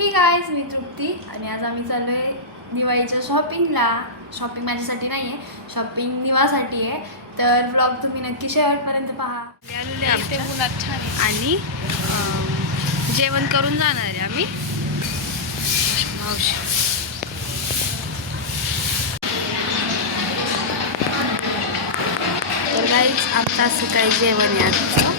ही guys, मी तृप्ती आणि आज आम्ही चाललो आहे दिवाळीच्या शॉपिंगला. शॉपिंग माझ्यासाठी नाही आहे, शॉपिंग निवासाठी आहे. तर व्लॉग तुम्ही नक्की शेवटपर्यंत पहा. ते मुलात छान आणि जेवण करून जाणार आहे आम्ही. तर गाईज आमचं असं काय जेवण आहे आजचं.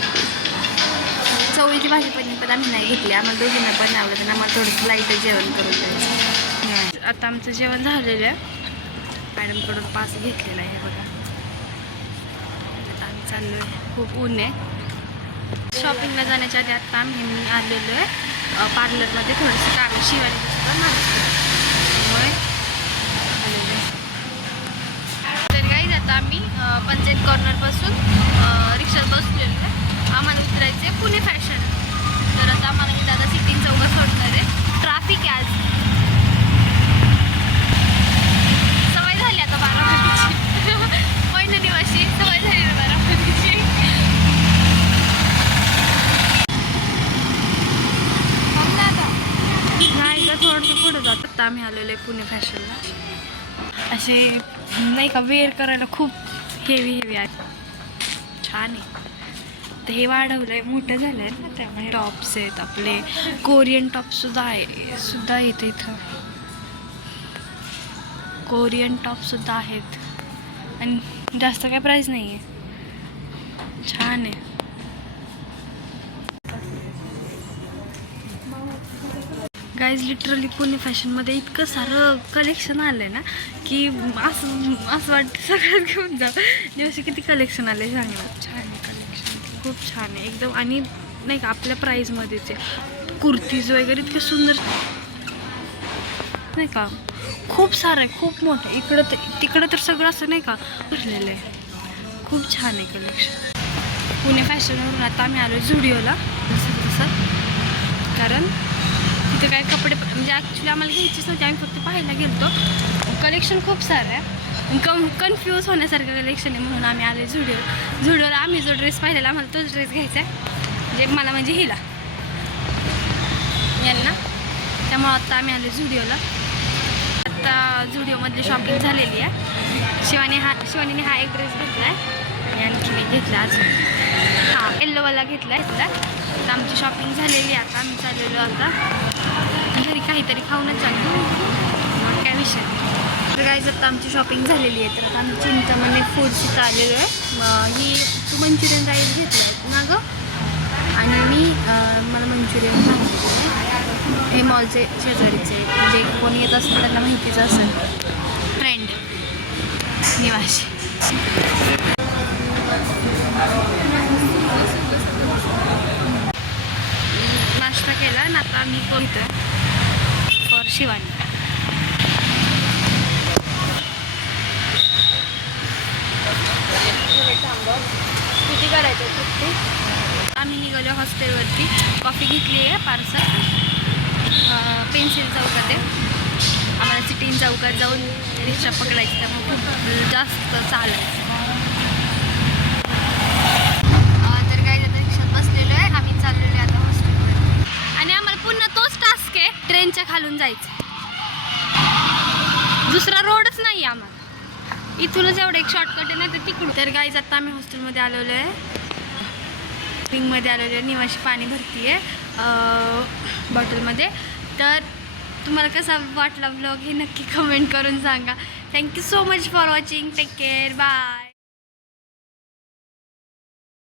चवळीची भाजी पण आम्ही नाही घेतली, आम्हाला दोघींना पण आवडत आणि आम्हाला थोडंसं लाईट जेवण करून द्यायचं. आता आमचं जेवण झालेलं आहे, मॅडमकडून पास घेतलेला आहे बघा. आम्ही चाललो आहे, खूप ऊन आहे. शॉपिंगला जाण्याच्या आधी आता आम्ही आलेलो आहे पार्लरमध्ये थोडंसं काम शिवायला सुद्धा त्यामुळे आलेलो आहे. तर गाईज आता आम्ही पंचायत कॉर्नरपासून रिक्षात बसलेलो आहे. आम्हाला उतरायचं आहे पुणे फॅशन. तर आता आम्हाला हे दादा सिटिंग चौकात सोडणार आहे. ट्रॅफिक आहे आज, सवय झाली आता बारामतीची. पहिल्या दिवशी सवय झाली ना बारामतीची. नाही का थोडंसं पुढं जात. आता आम्ही आलेलो आहे पुणे फॅशनला. असे नाही का वेअर करायला खूप हेवी आहे, छान आहे. तर हे वाढवलं आहे, मोठं झालं आहे ना, त्यामुळे टॉप्स आहेत आपले. कोरियन टॉपसुद्धा आहेत इथं. कोरियन टॉपसुद्धा आहेत आणि जास्त काय प्राईस नाही आहे, छान आहे. गाईज लिटरली पुणे फॅशनमध्ये इतकं सारं कलेक्शन आलं आहे ना की असं वाटतं सगळ्यात घेऊन जा. दिवशी किती कलेक्शन आलं आहे चांगलं, छान आहे कलेक्शन, खूप छान आहे एकदम. आणि नाही का आपल्या प्राईजमध्येच आहे. कुर्तीज वगैरे इतके सुंदर नाही का, खूप सारं आहे, खूप मोठं. तिकडं तर सगळं असं नाही का भरलेलं आहे, खूप छान आहे कलेक्शन. पुणे फॅशनवरून आता आम्ही आलो झुडिओला तसं, कारण तिथे काय कपडे म्हणजे ॲक्च्युली आम्हाला घ्यायचीच नव्हती, आम्ही फक्त पाहायला गेलो. कलेक्शन खूप सारं आहे, कन्फ्यूज होण्यासारखं कलेक्शन आहे, म्हणून आम्ही आलो झुडिओला. आम्ही जो ड्रेस पाहिलेला आम्हाला तोच ड्रेस घ्यायचा आहे, म्हणजे मला म्हणजे हिला यांना. त्यामुळं आता आम्ही आलो झुडिओला. आता झुडिओमधली शॉपिंग झालेली आहे. शिवानीने हा एक ड्रेस घेतला आहे आणि आणखी मी घेतला अजून हां येल्लोवाला घेतला आहे. तर आमची शॉपिंग झालेली आहे. आता आम्ही चाललेलो आता घरी काहीतरी खाऊनच चाललो, मग काय विषय. तर गाईज आता आमची शॉपिंग झालेली आहे. तर आता आम्ही चिंतामणी फूड्स आलेलो आहे. ही तू मंचुरियन राईस घेतलं आहे ना गं, आणि मला मंचुरियन सांगितलं आहे. हे मॉलचे शेजारीचे म्हणजे कोणी येत असेल त्यांना माहितीच असेल, फ्रेंड निवासी. नाश्ता केला आणि आता आम्ही बोलतोय फॉर शिवानी. किती करायचं सुट्टी. आम्ही निघालो हॉस्टेलवरती. कॉफी घेतली आहे पार्सल. पेन्सिल चौकात आहे. आम्हाला सिटीन चौकात जाऊन रिक्षा पकडायची, त्यामुळे खूप जास्त चालायचं. तर काय आता रिक्षात बसलेलो आहे. आम्ही चाललेलो आहे आता हॉस्टेलवर आणि आम्हाला पुन्हा तोच टास्क आहे, ट्रेनच्या खालून जायचं. दुसरा रोडच नाही आम्हाला, इथूनच एवढं एक शॉर्टकट आहे ना तर तिकडून. तर गाईज आता आम्ही हॉस्टेलमध्ये आलेलो आहे, विंगमध्ये आलेलो आहे. निवाशी पाणी भरती आहे बॉटलमध्ये. तर तुम्हाला कसा वाटला व्लॉग हे नक्की कमेंट करून सांगा. Thank you so much for watching. Take care, bye.